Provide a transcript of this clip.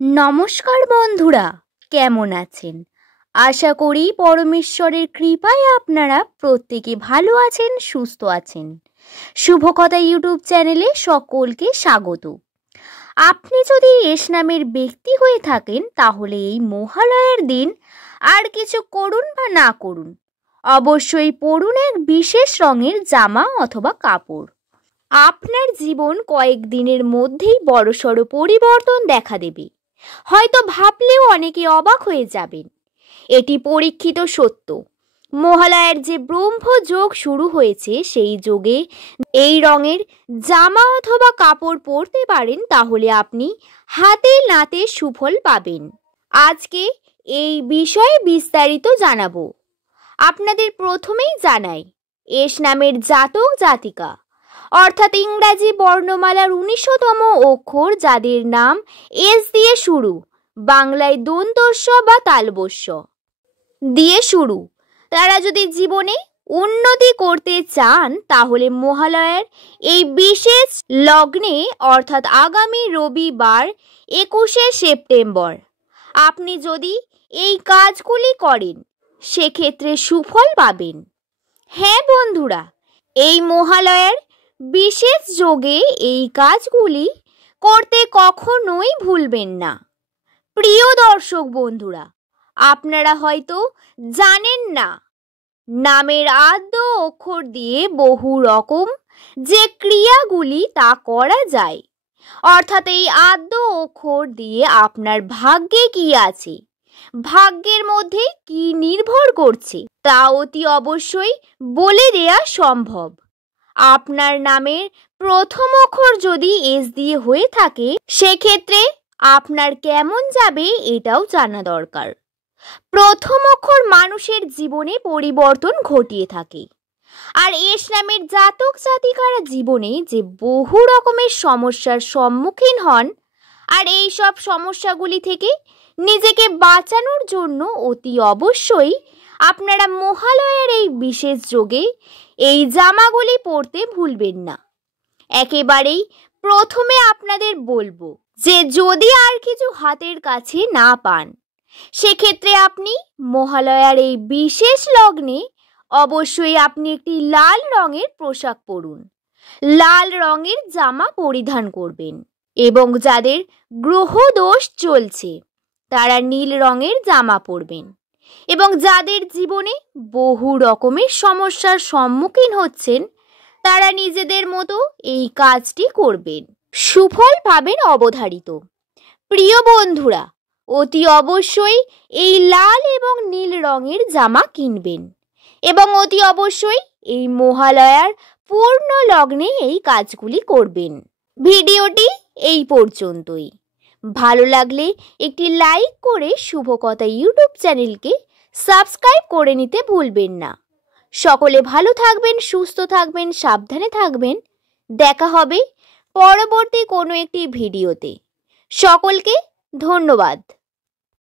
নমস্কার বন্ধুরা, কেমন আছেন? আশা করি পরমেশ্বরের কৃপায় আপনারা প্রত্যেকে ভালো আছেন, সুস্থ আছেন। শুভকথা ইউটিউব চ্যানেলে সকলকে স্বাগত। আপনি যদি এস নামের ব্যক্তি হয়ে থাকেন তাহলে এই মহালয়ার দিন আর কিছু করুন বা না করুন, অবশ্যই পরুন এক বিশেষ রঙের জামা অথবা কাপড়। আপনার জীবন কয়েকদিনের মধ্যেই বড়সড় পরিবর্তন দেখা দেবে। হয়তো ভাবলেও অনেকে অবাক হয়ে যাবেন। এটি পরীক্ষিত সত্য। মহালয়ার যে ব্রহ্মযোগ শুরু হয়েছে, সেই যোগে এই রঙের জামা অথবা কাপড় পরতে পারেন, তাহলে আপনি হাতে নাতে সুফল পাবেন। আজকে এই বিষয়ে বিস্তারিত জানাবো। আপনাদের প্রথমেই জানাই, এস নামের জাতক জাতিকা অর্থাৎ ইংরাজি বর্ণমালার ১৯তম অক্ষর যাদের নাম এস দিয়ে শুরু, বাংলায় দন্তস্ব বা তালবস্য দিয়ে শুরু, তারা যদি জীবনে উন্নতি করতে চান তাহলে মহালয়ার এই বিশেষ লগ্নে অর্থাৎ আগামী রবিবার ২১শে সেপ্টেম্বর আপনি যদি এই কাজগুলি করেন, সেক্ষেত্রে সুফল পাবেন। হ্যাঁ বন্ধুরা, এই মহালয়ার বিশেষ যোগে এই কাজগুলি করতে কখনোই ভুলবেন না। প্রিয় দর্শক বন্ধুরা, আপনারা হয়তো জানেন না, নামের আদ্য অক্ষর দিয়ে বহু রকম যে ক্রিয়াগুলি তা করা যায়। অর্থাৎ এই আদ্য অক্ষর দিয়ে আপনার ভাগ্যে কি আছে, ভাগ্যের মধ্যে কি নির্ভর করছে, তা অতি অবশ্যই বলে দেয়া সম্ভব। আপনার নামের প্রথম অক্ষর যদি এস দিয়ে হয়ে থাকে, সেক্ষেত্রে আপনার কেমন যাবে এটাও জানা দরকার। প্রথম অক্ষর মানুষের জীবনে পরিবর্তন ঘটিয়ে থাকে। আর এস নামের জাতক জাতিকারা জীবনে যে বহু রকমের সমস্যার সম্মুখীন হন, আর এই সব সমস্যাগুলি থেকে নিজেকে বাঁচানোর জন্য অতি অবশ্যই আপনারা মহালয়ার এই বিশেষ যোগে এই জামাগুলি পরতে ভুলবেন না। একেবারেই প্রথমে আপনাদের বলবো যে যদি আর কিছু হাতের কাছে না পান, সেক্ষেত্রে আপনি মহালয়ার এই বিশেষ লগ্নে অবশ্যই আপনি একটি লাল রঙের পোশাক পরুন, লাল রঙের জামা পরিধান করবেন। এবং যাদের গ্রহ দোষ চলছে তারা নীল রঙের জামা পরবেন। এবং যাদের জীবনে বহু রকমের সমস্যার সম্মুখীন হচ্ছেন, তারা নিজেদের মতো এই কাজটি করবেন, সুফল পাবেন অবধারিত। প্রিয় বন্ধুরা, অতি অবশ্যই এই লাল এবং নীল রঙের জামা কিনবেন এবং অতি অবশ্যই এই মহালয়ার পূর্ণ লগ্নে এই কাজগুলি করবেন। ভিডিওটি এই পর্যন্তই। ভালো লাগলে একটি লাইক করে শুভকথা ইউটিউব চ্যানেলকে সাবস্ক্রাইব করে নিতে ভুলবেন না। সকলে ভালো থাকবেন, সুস্থ থাকবেন, সাবধানে থাকবেন। দেখা হবে পরবর্তী কোনো একটি ভিডিওতে। সকলকে ধন্যবাদ।